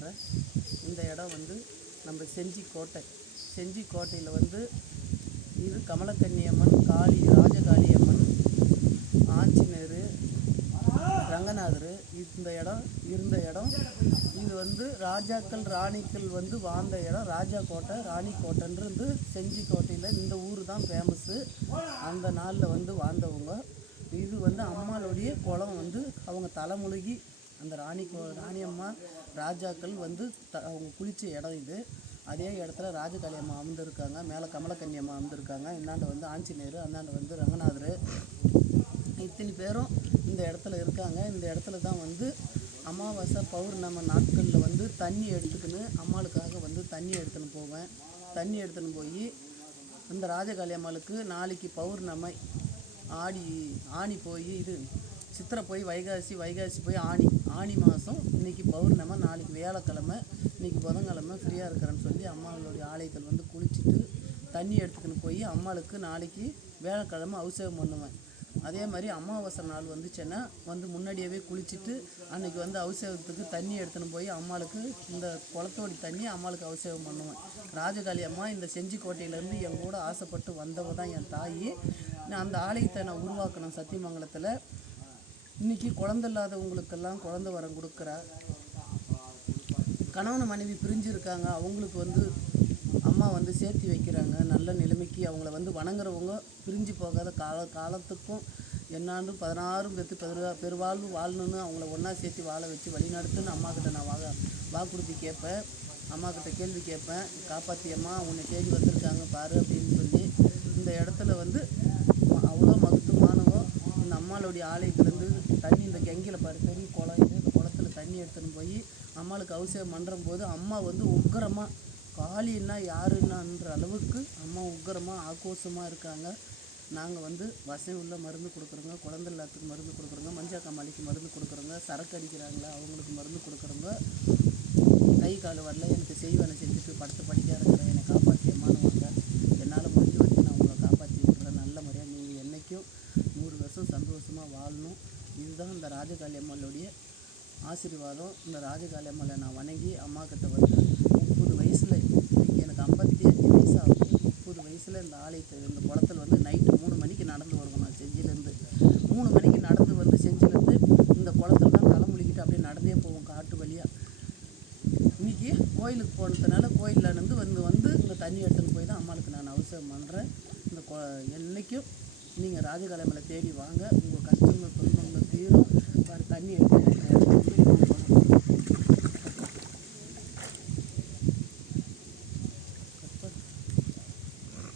பேசுகிறேன். இந்த இடம் வந்து நம்ம செஞ்சி கோட்டையில் வந்து இது கமலக்கன்னியம்மன், ராஜகாளியம்மன், ஆஞ்சநேயர், ரங்கநாதர் இந்த இடம் இருந்த இடம். இது வந்து ராஜாக்கள் ராணிகள் வந்து வாழ்ந்த இடம். ராஜா கோட்டை, ராணி கோட்டைன்றது செஞ்சி கோட்டையில் இந்த ஊர் தான் ஃபேமஸ்ஸு. அந்த நாளில் வந்து வாழ்ந்தவங்க. இது வந்து அம்மாளுடைய குளம் வந்து அவங்க தலைமுழுகி அந்த ராணியம்மா ராஜாக்கள் வந்து அவங்க குளித்த இடம் இது. அதே இடத்துல ராஜகாளி அம்மா அமர்ந்திருக்காங்க, மேலே கமலக்கன்னி அம்மா அமர்ந்திருக்காங்க. இந்தாண்ட வந்து ஆஞ்சநேயர், அந்தாண்ட வந்து ரங்கநாதர், இத்தனை பேரும் இந்த இடத்துல இருக்காங்க. இந்த இடத்துல தான் வந்து அமாவாசை பௌர்ணமி நாட்களில் வந்து தண்ணி எடுத்துக்கின்னு அம்மாளுக்காக வந்து தண்ணி எடுத்துன்னு போவேன். தண்ணி எடுத்துன்னு போய் இந்த ராஜகாளி அம்மாளுக்கு நாளைக்கு பௌர்ணமி, ஆணி போய் இது சித்திரை போய் வைகாசி போய் ஆணி மாதம். இன்றைக்கி பௌர்ணமி, நாளைக்கு வேலைக்கிழமை, இன்றைக்கி புதன்கிழமை ஃப்ரீயாக இருக்கிறேன்னு சொல்லி அம்மாளுடைய ஆலயத்தில் வந்து குளிச்சுட்டு தண்ணி எடுத்துக்கின்னு போய் அம்மாளுக்கு நாளைக்கு வேலைக்கிழமை அபிஷேகம் பண்ணுவேன். அதே மாதிரி அமாவாசை நாள் வந்துச்சுன்னா வந்து முன்னாடியாகவே குளிச்சுட்டு அன்றைக்கி வந்து அபிஷேகத்துக்கு தண்ணி எடுத்துன்னு போய் அம்மாளுக்கு இந்த குளத்தோடி தண்ணி அம்மாளுக்கு அபிஷேகம் பண்ணுவேன். ராஜகாளி அம்மா இந்த செஞ்சி கோட்டையிலேருந்து என் கூட ஆசைப்பட்டு வந்தவ தான் என் தாய். நான் அந்த ஆலயத்தை நான் உருவாக்கணும் சத்தியமங்கலத்தில். இன்றைக்கி குழந்தை இல்லாதவங்களுக்கெல்லாம் குழந்தை வரம் கொடுக்குறா. கணவன் மனைவி பிரிஞ்சிருக்காங்க, அவங்களுக்கு வந்து அம்மா வந்து சேர்த்து வைக்கிறாங்க. நல்ல நிலைமைக்கு அவங்கள வந்து வணங்குறவங்க பிரிஞ்சு போகாத காலத்துக்கும் என்னாண்டு 16 பெருவாழ்வு வாழணுன்னு அவங்கள ஒன்றா சேர்த்து வாழ வச்சு வழிநடத்துன்னு அம்மாக்கிட்ட நான் வாக்குறுதி கேட்பேன். அம்மாக்கிட்ட கேள்வி கேட்பேன். காப்பாற்றியம்மா உன்னை தேடி வந்திருக்காங்க பாரு அப்படின்னு சொல்லி. இந்த இடத்துல வந்து அவ்வளோ மகத்துவமானவோ இந்த அம்மாளுடைய ஆலயத்துலேருந்து தண்ணி இந்த கெங்கியில் பாரு பெரிய குளம் இது. இந்த குளத்தில் தண்ணி எடுத்துன்னு போய் அம்மாளுக்கு அபிஷேகம் பண்ணுறம்போது அம்மா வந்து உக்கிரமாக காளின்னா யாருன்னான்ற அளவுக்கு அம்மா உக்கிரமாக ஆக்ரோஷமாக இருக்காங்க. நாங்கள் வந்து வசதி உள்ள மருந்து கொடுக்குறோங்க, குழந்தை எல்லாத்துக்கும் மருந்து கொடுக்குறோங்க, மஞ்சள் காமாலிக்கு மருந்து கொடுக்குறோங்க, சரக்கு அடிக்கிறாங்களா அவங்களுக்கு மருந்து கொடுக்குறோங்க. கை கால் வரல, எனக்கு செய்வேனை செஞ்சுட்டு படுத்து படிக்க இருக்கிறேன், என்னை காப்பாற்றியம்மானுவாங்க. என்னால் முடிஞ்ச வரைக்கும் நான் உங்களை காப்பாற்றி விட்டுறேன். நல்ல முறையாக நீங்கள் என்றைக்கும் 100 வருஷம் சந்தோஷமாக வாழணும். இதுதான் இந்த ராஜகாளி அம்மாளுடைய ஆசீர்வாதம். இந்த ராஜகாளி அம்மாவை நான் வணங்கி அம்மாக்கிட்ட வந்து 30 வயசில், இன்றைக்கி எனக்கு 55 வயசு ஆகுது. 30 வயசில் இந்த ஆலயத்தில் இந்த குளத்தில் வந்து நைட்டு 3 மணிக்கு நடந்து வருவேன். நான் செஞ்சிலேருந்து 3 மணிக்கு நடந்து வந்து செஞ்சிலேருந்து இந்த குளத்தில் தான் தலை முழுகிட்டு அப்படியே நடந்தே போவோம் காட்டு வழியாக. இன்றைக்கி கோயிலுக்கு போனதுனால கோயிலேருந்து வந்து இங்கே தண்ணி எடுத்துன்னு போய் தான் அம்மாளுக்கு நான் அவசியம் பண்ணுறேன். இந்த என்றைக்கும் நீங்கள் ராஜகாளி அம்மாவை தேடி வாங்க.